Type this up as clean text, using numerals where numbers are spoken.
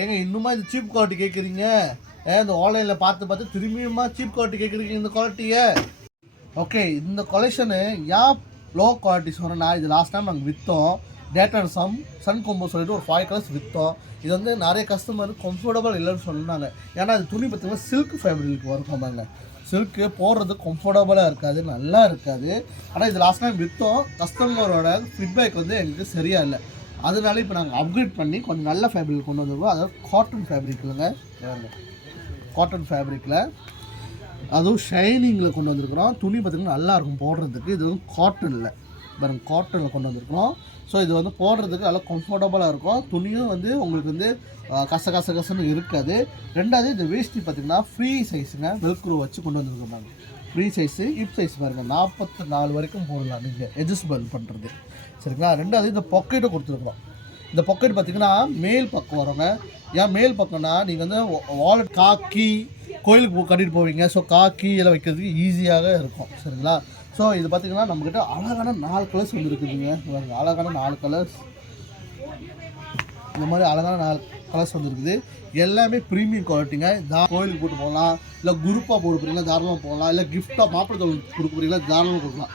ஏங்க இன்னுமா இது சீப் குவாலிட்டி கேட்குறீங்க? இந்த ஆன்லைனில் பார்த்து திரும்பியுமா சீப் குவாலிட்டி கேட்குறீங்க இந்த குவாலிட்டியை? ஓகே, இந்த கொலெக்ஷனு ஏன் லோ குவாலிட்டி சொன்னேன்னா, இது லாஸ்ட் டைம் நாங்கள் விற்றோம். டேட்டர் சன் கொம்போ சொல்லிட்டு ஒரு 5 கலர்ஸ் விற்றோம். இது வந்து நிறைய கஸ்டமர் கம்ஃபர்டபுள் இல்லைன்னு சொன்னாங்க. ஏன்னா அது துணி பார்த்தீங்கன்னா சில்க் ஃபேப்ரிக்கு வரும் பாருங்க. சில்க்கு போடுறது கம்ஃபர்டபுளாக இருக்காது, நல்லா இருக்காது. ஆனால் இது லாஸ்ட் டைம் விற்றோம். கஸ்டமரோட ஃபீட்பேக் வந்து எங்களுக்கு சரியாக இல்லை. அதனால இப்போ நாங்கள் அப்கிரேட் பண்ணி கொஞ்சம் நல்ல ஃபேப்ரிக் கொண்டு வந்துருக்கோம். அதாவது காட்டன் ஃபேப்ரிக்லங்க, காட்டன் ஃபேப்ரிக்கில் அதுவும் ஷைனிங்கில் கொண்டு வந்திருக்கிறோம். துணி பார்த்திங்கன்னா நல்லாயிருக்கும் போடுறதுக்கு. இது வந்து காட்டனில் பாருங்க, காட்டனில் கொண்டு வந்திருக்கிறோம். ஸோ இது வந்து போடுறதுக்கு நல்லா கம்ஃபர்டபுளாக இருக்கும். துணியும் வந்து உங்களுக்கு வந்து கசன்னு இருக்காது. ரெண்டாவது இந்த வேஷ்டி பார்த்திங்கன்னா ஃப்ரீ சைஸுங்க, வெல்க்ரோ வச்சு கொண்டு வந்துருக்கோம். நாங்கள் ஃப்ரீ சைஸு, ஹிப் சைஸ் பாருங்கள் 44 வரைக்கும் போடலாம் நீங்கள் அட்ஜஸ்ட்மெண்ட் பண்ணுறது. சரிங்களா? ரெண்டாவது இந்த பாக்கெட்டை கொடுத்துருக்குறோம். இந்த பாக்கெட் பார்த்திங்கன்னா மேல் பக்கம் வருங்க. ஏன் மேல் பக்கம்னா நீங்கள் வந்து வாலெட் காக்கி கோயிலுக்கு கட்டிட்டு போவீங்க. ஸோ காக்கி எல்லாம் வைக்கிறதுக்கு ஈஸியாக இருக்கும். சரிங்களா? ஸோ இது பார்த்திங்கன்னா நம்மக்கிட்ட அழகான 4 கலர்ஸ் வந்து இருக்குதுங்க. அழகான 4 கலர்ஸ், இந்த மாதிரி அழகான 4 கலர்ஸ் வந்து இருக்குது. எல்லாமே ப்ரீமியம் குவாலிட்டிங்க. கோயிலுக்கு போட்டு போகலாம், இல்லை குரூப்பாக போட்டு போகிறீங்களா தாராளமாக போகலாம், இல்லை கிஃப்டாக மாப்பிள்ளை தோல் கொடுக்க போகிறீங்களா தாராளமாக கொடுக்கலாம்.